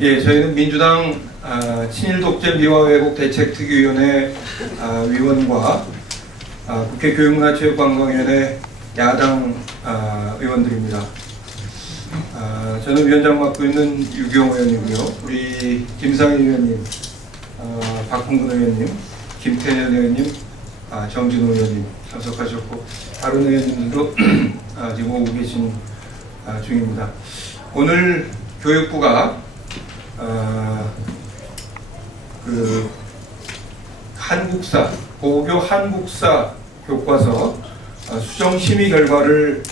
예, 저희는 민주당 친일 독재 미화 왜곡 대책특위위원회 위원과 국회 교육문화체육관광위원회 야당 의원들입니다. 저는 위원장 맡고 있는 유경 의원이고요. 우리 김상희 의원님, 박홍근 의원님, 김태년 의원님, 정진호 의원님 참석하셨고 다른 의원님들도 지금 오고 계신 중입니다. 오늘 교육부가 한국사, 고교 한국사 교과서 수정 심의 결과를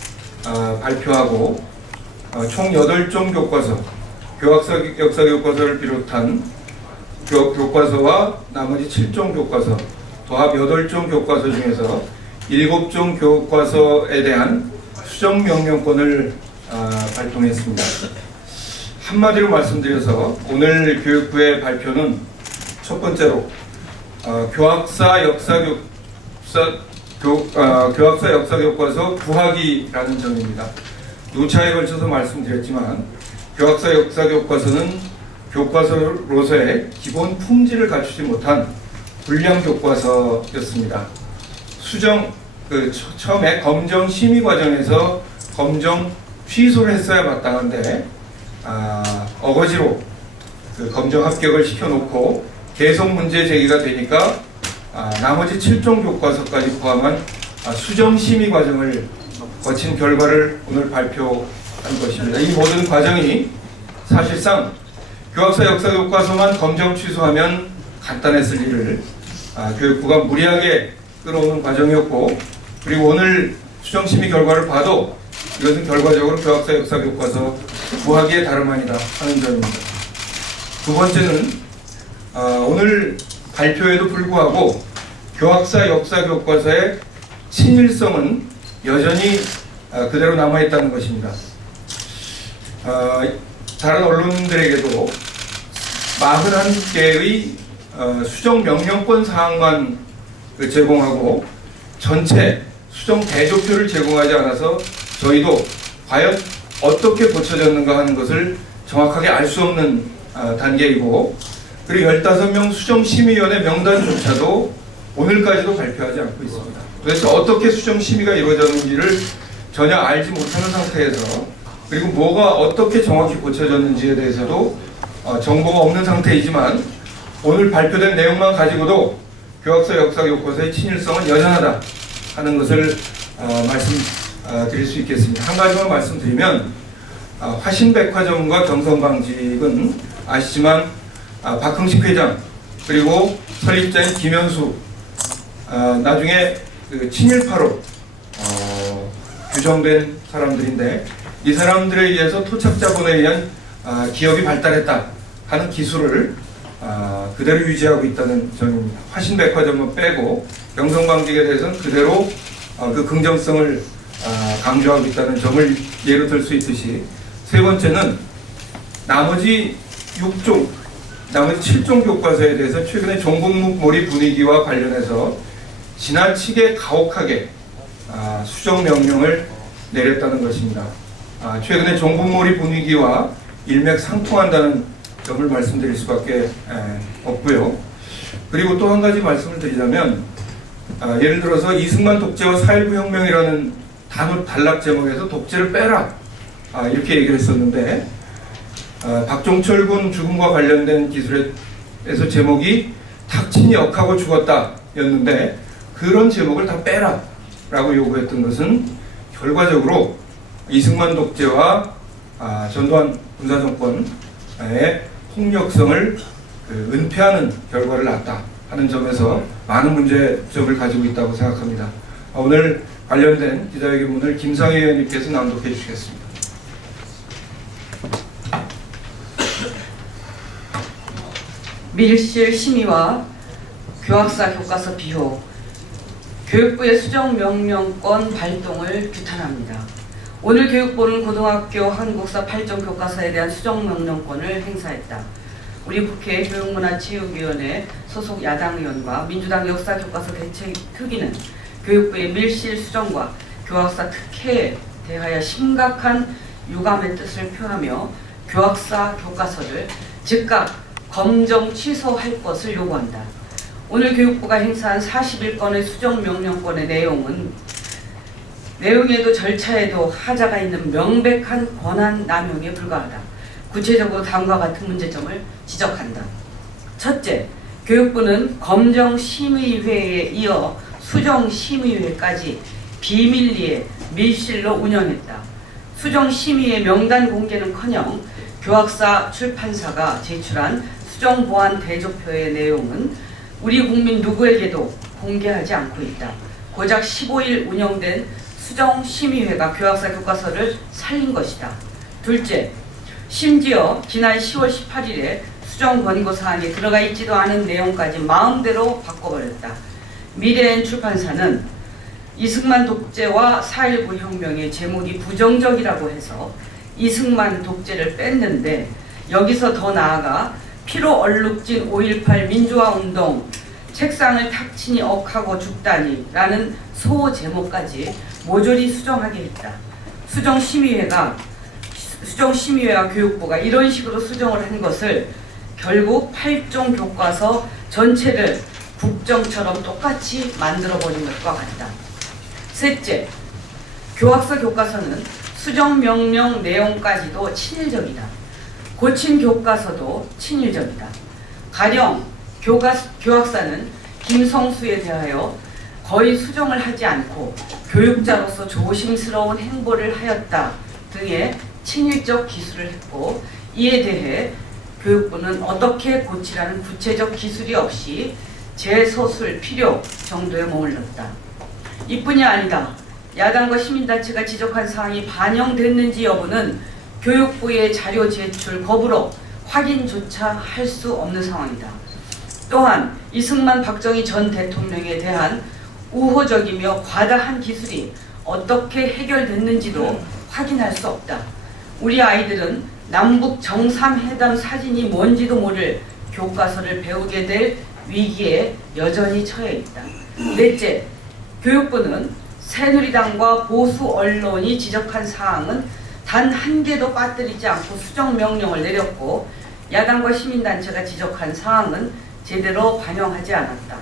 발표하고 총 8종 교과서, 교학사 역사 교과서를 비롯한 교과서와 나머지 7종 교과서, 도합 8종 교과서 중에서 7종 교과서에 대한 수정 명령권을 발동했습니다. 한마디로 말씀드려서 오늘 교육부의 발표는 첫 번째로 교학사 역사 교과서 부하기라는 점입니다. 누차에 걸쳐서 말씀드렸지만 교학사 역사 교과서는 교과서로서의 기본 품질을 갖추지 못한 불량 교과서였습니다. 처음에 검정 심의 과정에서 검정 취소를 했어야 마땅한데 어거지로 검정 합격을 시켜놓고 계속 문제 제기가 되니까 나머지 7종 교과서까지 포함한 수정 심의 과정을 거친 결과를 오늘 발표한 것입니다. 이 모든 과정이 사실상 교학사 역사 교과서만 검정 취소하면 간단했을 일을 교육부가 무리하게 끌어오는 과정이었고, 그리고 오늘 수정 심의 결과를 봐도 이것은 결과적으로 교학사 역사 교과서 부하기에 다름 아니다 하는 점입니다. 두 번째는 오늘 발표에도 불구하고 교학사 역사 교과서의 친일성은 여전히 그대로 남아있다는 것입니다. 다른 언론들에게도 41개의 수정 명령권 사항만 제공하고 전체 수정 대조표를 제공하지 않아서 저희도 과연 어떻게 고쳐졌는가 하는 것을 정확하게 알 수 없는 단계이고, 그리고 15명 수정심의위원회 명단조차도 오늘까지도 발표하지 않고 있습니다. 도대체 어떻게 수정심의가 이루어졌는지를 전혀 알지 못하는 상태에서, 그리고 뭐가 어떻게 정확히 고쳐졌는지에 대해서도 정보가 없는 상태이지만 오늘 발표된 내용만 가지고도 교학사 역사 교과서의 친일성은 여전하다 하는 것을 말씀드릴 수 있겠습니다. 한 가지만 말씀드리면 화신백화점과 경성방직은 아시지만 박흥식 회장 그리고 설립자인 김현수 나중에 친일파로 규정된 사람들인데, 이 사람들에 의해서 토착자본에 의한 기업이 발달했다 하는 기술을 그대로 유지하고 있다는 점입니다. 화신백화점은 빼고 경성방직에 대해서는 그대로 그 긍정성을 강조하고 있다는 점을 예로 들 수 있듯이, 세 번째는 나머지 7종 교과서에 대해서 최근에 종북 몰이 분위기와 관련해서 지나치게 가혹하게 수정 명령을 내렸다는 것입니다. 최근에 종북 몰이 분위기와 일맥상통한다는 점을 말씀드릴 수밖에 없고요. 그리고 또 한 가지 말씀을 드리자면 예를 들어서 이승만 독재와 4.19 혁명이라는 단락 제목에서 독재를 빼라 이렇게 얘기를 했었는데, 박종철 군 죽음과 관련된 기술에서 제목이 탁친이 역하고 죽었다 였는데 그런 제목을 다 빼라 라고 요구했던 것은 결과적으로 이승만 독재와 전두환 군사정권의 폭력성을 은폐하는 결과를 낳았다 하는 점에서 많은 문제점을 가지고 있다고 생각합니다. 오늘 관련된 기자회견문을 김상희 의원님께서 낭독해 주시겠습니다. 밀실 심의와 교학사 교과서 비호, 교육부의 수정 명령권 발동을 규탄합니다. 오늘 교육부는 고등학교 한국사 8종 교과서에 대한 수정 명령권을 행사했다. 우리 국회 교육문화체육위원회 소속 야당 의원과 민주당 역사 교과서 대책특위는 교육부의 밀실 수정과 교학사 특혜에 대하여 심각한 유감의 뜻을 표하며 교학사 교과서를 즉각 검정 취소할 것을 요구한다. 오늘 교육부가 행사한 41건의 수정명령권의 내용에도 절차에도 하자가 있는 명백한 권한 남용에 불과하다. 구체적으로 다음과 같은 문제점을 지적한다. 첫째, 교육부는 검정심의회에 이어 수정심의회까지 비밀리에 밀실로 운영했다. 수정심의회 명단 공개는커녕 교학사 출판사가 제출한 수정보안 대조표의 내용은 우리 국민 누구에게도 공개하지 않고 있다. 고작 15일 운영된 수정심의회가 교학사 교과서를 살린 것이다. 둘째, 심지어 지난 10월 18일에 수정 권고사항에 들어가 있지도 않은 내용까지 마음대로 바꿔버렸다. 미래엔 출판사는 이승만 독재와 4.19 혁명의 제목이 부정적이라고 해서 이승만 독재를 뺐는데, 여기서 더 나아가 피로 얼룩진 5.18 민주화운동 책상을 탁 치니 억하고 죽다니 라는 소제목까지 모조리 수정하게 했다. 수정심의회와 교육부가 이런 식으로 수정을 한 것을 결국 8종 교과서 전체를 국정처럼 똑같이 만들어버린 것과 같다. 셋째, 교학사 교과서는 수정명령 내용까지도 친일적이다. 고친 교과서도 친일적이다. 가령 교학사는 김성수에 대하여 거의 수정을 하지 않고 교육자로서 조심스러운 행보를 하였다 등의 친일적 기술을 했고, 이에 대해 교육부는 어떻게 고치라는 구체적 기술이 없이 재서술 필요 정도에 머물렀다. 이뿐이 아니다. 야당과 시민단체가 지적한 사항이 반영됐는지 여부는 교육부의 자료 제출 거부로 확인조차 할 수 없는 상황이다. 또한 이승만 박정희 전 대통령에 대한 우호적이며 과다한 기술이 어떻게 해결됐는지도 확인할 수 없다. 우리 아이들은 남북 정상회담 사진이 뭔지도 모를 교과서를 배우게 될 위기에 여전히 처해 있다. 넷째, 교육부는 새누리당과 보수 언론이 지적한 사항은 단 한 개도 빠뜨리지 않고 수정명령을 내렸고, 야당과 시민단체가 지적한 사항은 제대로 반영하지 않았다.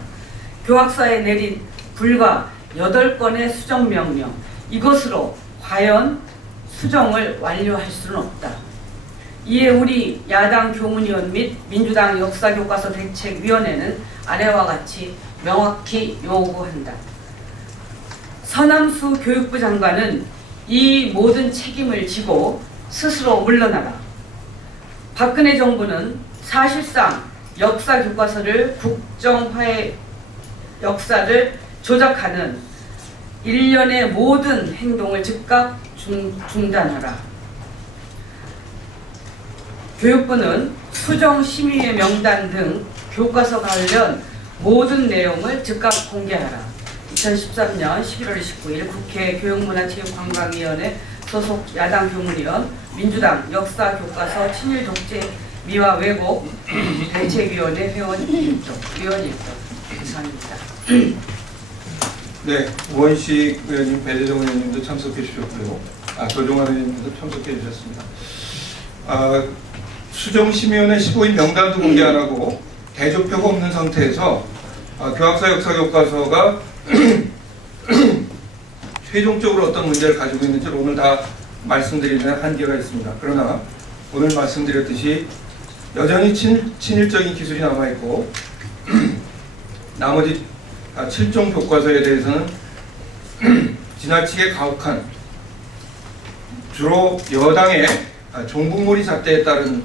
교학사에 내린 불과 8건의 수정명령, 이것으로 과연 수정을 완료할 수는 없다. 이에 우리 야당 교문위원 및 민주당 역사교과서 대책위원회는 아래와 같이 명확히 요구한다. 서남수 교육부 장관은 이 모든 책임을 지고 스스로 물러나라. 박근혜 정부는 사실상 역사교과서를 국정화의 역사를 조작하는 일련의 모든 행동을 즉각 중단하라. 교육부는 수정심의회 명단 등 교과서 관련 모든 내용을 즉각 공개하라. 2013년 11월 29일 국회 교육문화체육관광위원회 소속 야당 교문위원, 민주당 역사교과서 친일 독재 미화 왜곡 대책위원회 회원 1도, 위원 1도 이상입니다. 네, 우원식 의원님, 배재정 의원님도 참석해 주셨고요. 조종환 의원님도 참석해 주셨습니다. 수정심의원회 15인 명단도 공개 안 하고 대조표가 없는 상태에서 교학사 역사교과서가 최종적으로 어떤 문제를 가지고 있는지를 오늘 다 말씀드리는 한계가 있습니다. 그러나 오늘 말씀드렸듯이 여전히 친일적인 기술이 남아있고 나머지 7종 교과서에 대해서는 지나치게 가혹한, 주로 여당의 종북몰이 잣대에 따른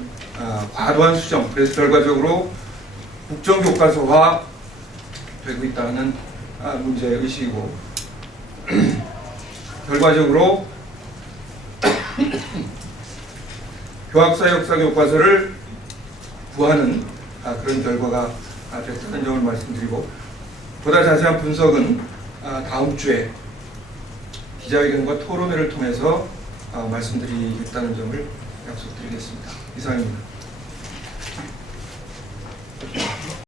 과도한 수정, 그래서 결과적으로 국정교과서화 되고 있다는 문제의식이고, 결과적으로 교학사 역사교과서를 부하는 그런 결과가 됐다는 점을 말씀드리고, 보다 자세한 분석은 다음 주에 기자회견과 토론회를 통해서 말씀드리겠다는 점을 약속드리겠습니다. 이상입니다.